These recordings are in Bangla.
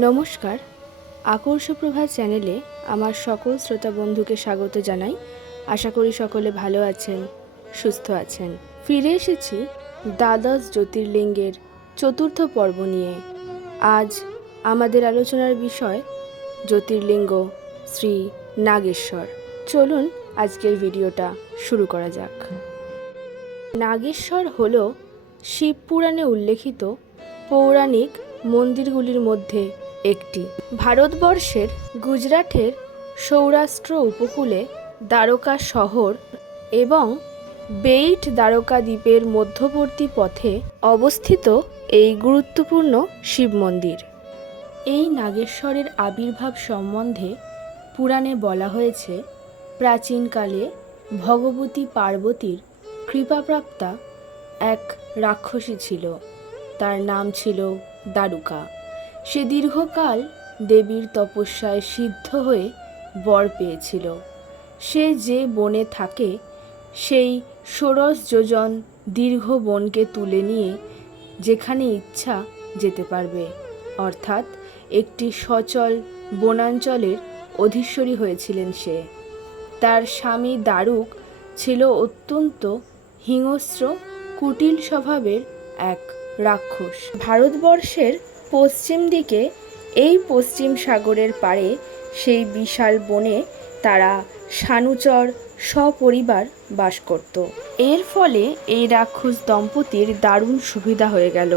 নমস্কার। আকর্ষ প্রভা চ্যানেলে আমার সকল শ্রোতা বন্ধুকে স্বাগত জানাই। আশা করি সকলে ভালো আছেন, সুস্থ আছেন। ফিরে এসেছি দ্বাদশ জ্যোতির্লিঙ্গের চতুর্থ পর্ব নিয়ে। আজ আমাদের আলোচনার বিষয় জ্যোতির্লিঙ্গ শ্রী নাগেশ্বর। চলুন আজকের ভিডিওটা শুরু করা যাক। নাগেশ্বর হল শিব পুরাণে উল্লেখিত পৌরাণিক মন্দিরগুলির মধ্যে একটি। ভারতবর্ষের গুজরাটের সৌরাষ্ট্র উপকূলে দ্বারকা শহর এবং বেইট দ্বারকা দ্বীপের মধ্যবর্তী পথে অবস্থিত এই গুরুত্বপূর্ণ শিব মন্দির। এই নাগেশ্বরের আবির্ভাব সম্বন্ধে পুরাণে বলা হয়েছে, প্রাচীনকালে ভগবতী পার্বতীর কৃপাপ্রাপ্তা এক রাক্ষসী ছিল। তার নাম ছিল দারুকা সে দীর্ঘকাল দেবীর তপস্যায় সিদ্ধ হয়ে বর পেয়েছিল। সে যে বনে থাকে, সেই ষোড়শ যোজন দীর্ঘ বনকে তুলে নিয়ে যেখানে ইচ্ছা যেতে পারবে। অর্থাৎ একটি সচল বনাঞ্চলের অধীশ্বরী হয়েছিলেন সে। তার স্বামী দারুক ছিল অত্যন্ত হিংস্র, কুটিল স্বভাবের এক রাক্ষস। ভারতবর্ষের পশ্চিম দিকে, এই পশ্চিম সাগরের পাড়ে সেই বিশাল বনে তারা সানুচর সপরিবার বাস করত। এর ফলে এই রাক্ষস দম্পতির দারুণ সুবিধা হয়ে গেল।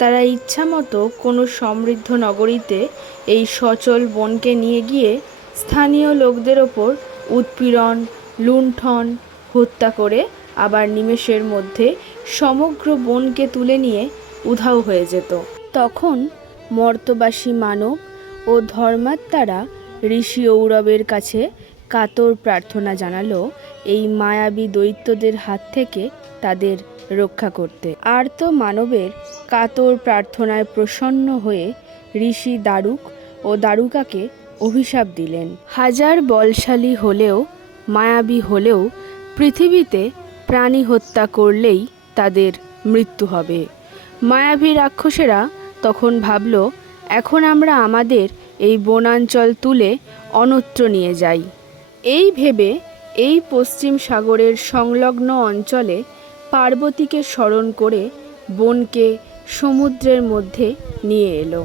তারা ইচ্ছামতো কোনো সমৃদ্ধ নগরীতে এই সচল বনকে নিয়ে গিয়ে স্থানীয় লোকদের ওপর উৎপীড়ন, লুণ্ঠন, হত্যা করে আবার নিমেষের মধ্যে সমগ্র বনকে তুলে নিয়ে উধাও হয়ে যেত। তখন মর্তবাসী মানব ও ধর্মাত্মারা ঋষি ঔরবের কাছে কাতর প্রার্থনা জানালো এই মায়াবী দৈত্যদের হাত থেকে তাদের রক্ষা করতে। আর তো মানবের কাতর প্রার্থনায় প্রসন্ন হয়ে ঋষি দারুক ও দারুকাকে অভিশাপ দিলেন। হাজার বলশালী হলেও, মায়াবী হলেও পৃথিবীতে প্রাণী হত্যা করলেই তাদের মৃত্যু হবে। মায়াবী রাক্ষসেরা তখন ভাবল, এখন আমরা আমাদের এই বনাঞ্চল তুলে অন্যত্র নিয়ে যাই। এই ভেবে এই পশ্চিম সাগরের সংলগ্ন অঞ্চলে পার্বতীকে স্মরণ করে বনকে সমুদ্রের মধ্যে নিয়ে এলো।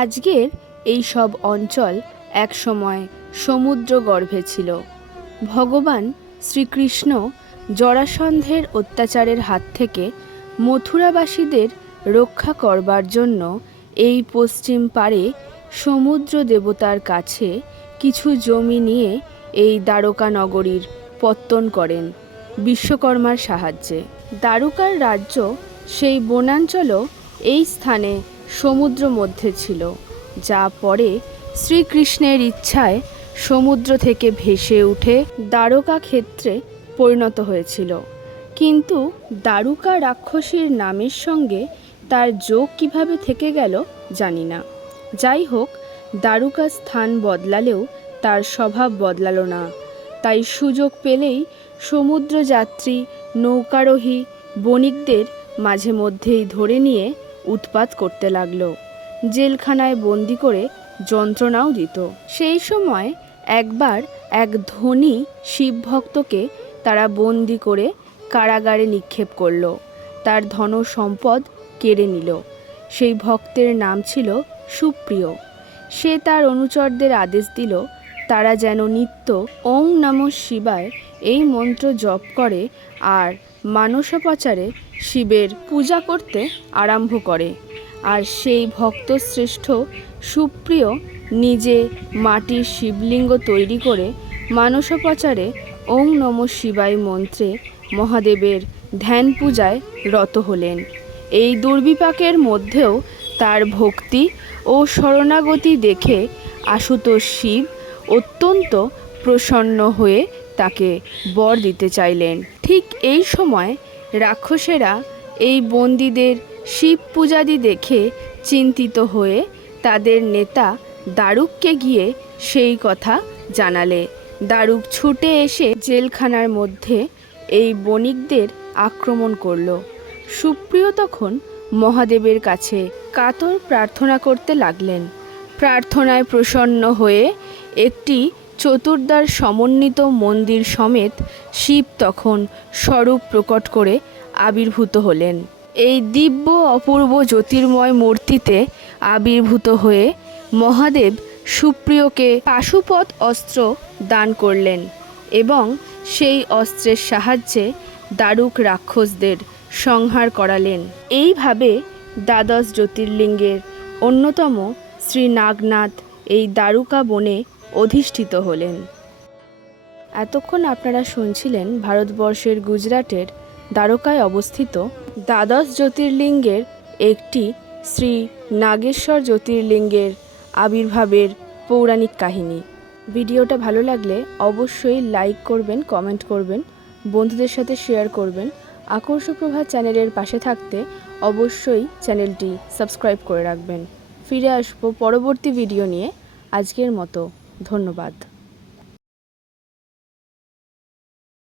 আজকের এই সব অঞ্চল একসময় সমুদ্র গর্ভে ছিল। ভগবান শ্রীকৃষ্ণ জরাসন্ধের অত্যাচারের হাত থেকে মথুরাবাসীদের রক্ষা করবার জন্য এই পশ্চিম পারে সমুদ্র দেবতার কাছে কিছু জমি নিয়ে এই দ্বারকা নগরীর পত্তন করেন বিশ্বকর্মার সাহায্যে। দ্বারকার রাজ্য সেই বনাঞ্চলও এই স্থানে সমুদ্র মধ্যে ছিল, যা পরে শ্রীকৃষ্ণের ইচ্ছায় সমুদ্র থেকে ভেসে উঠে দ্বারকা ক্ষেত্রে পরিণত হয়েছিল। কিন্তু দ্বারকা রাক্ষসীর নামের সঙ্গে তার যোগ কীভাবে থেকে গেল জানি না। যাই হোক দ্বারকা স্থান বদলালেও তার স্বভাব বদলালো না। তাই সুযোগ পেলেই সমুদ্রযাত্রী, নৌকারোহী, বণিকদের মাঝে মধ্যেই ধরে নিয়ে উৎপাত করতে লাগল। জেলখানায় বন্দি করে যন্ত্রণাও দিত। সেই সময় একবার এক ধনী শিবভক্তকে তারা বন্দি করে কারাগারে নিক্ষেপ করল। তার ধন সম্পদ কেড়ে নিল। সেই ভক্তের নাম ছিল সুপ্রিয়। সে তার অনুচরদের আদেশ দিল, তারা যেন নিত্য ওং নম শিবায় এই মন্ত্র জপ করে আর মানসাপাচারে শিবের পূজা করতে আরম্ভ করে। আর সেই ভক্তশ্রেষ্ঠ সুপ্রিয় নিজে মাটির শিবলিঙ্গ তৈরি করে মানসাপাচারে ওং নম শিবায় মন্ত্রে মহাদেবের ধ্যান পূজায় রত হলেন। এই দুর্বিপাকের মধ্যেও তার ভক্তি ও শরণাগতি দেখে আশুতোষ শিব অত্যন্ত প্রসন্ন হয়ে তাকে বর দিতে চাইলেন। ঠিক এই সময় রাক্ষসেরা এই বন্দীদের শিব পূজাদি দেখে চিন্তিত হয়ে তাদের নেতা দারুককে গিয়ে সেই কথা জানালে। দারুক ছুটে এসে জেলখানার মধ্যে এই বণিকদের আক্রমণ করল। সুপ্রিয় তখন মহাদেবের কাছে কাতর প্রার্থনা করতে লাগলেন। প্রার্থনায় প্রসন্ন হয়ে একটি চতুর্দার সমন্বিত মন্দির সমেত শিব তখন স্বরূপ প্রকট করে আবির্ভূত হলেন। এই দিব্য অপূর্ব জ্যোতির্ময় মূর্তিতে আবির্ভূত হয়ে মহাদেব সুপ্রিয়কে পাশুপথ অস্ত্র দান করলেন এবং সেই অস্ত্রের সাহায্যে দারুক রাক্ষসদের সংহার করালেন। এইভাবে দ্বাদশ জ্যোতির্লিঙ্গের অন্যতম শ্রী নাগনাথ এই দ্বারুকা বনে অধিষ্ঠিত হলেন। এতক্ষণ আপনারা শুনছিলেন ভারতবর্ষের গুজরাটের দ্বারকায় অবস্থিত দ্বাদশ জ্যোতির্লিঙ্গের একটি শ্রী নাগেশ্বর জ্যোতির্লিঙ্গের আবির্ভাবের পৌরাণিক কাহিনী। ভিডিওটা ভালো লাগলে অবশ্যই লাইক করবেন, কমেন্ট করবেন, বন্ধুদের সাথে শেয়ার করবেন। আকর্ষপ্রভা চ্যানেলের পাশে থাকতে অবশ্যই চ্যানেলটি সাবস্ক্রাইব করে রাখবেন। ফিরে আসব পরবর্তী ভিডিও নিয়ে। আজকের মতো, ধন্যবাদ।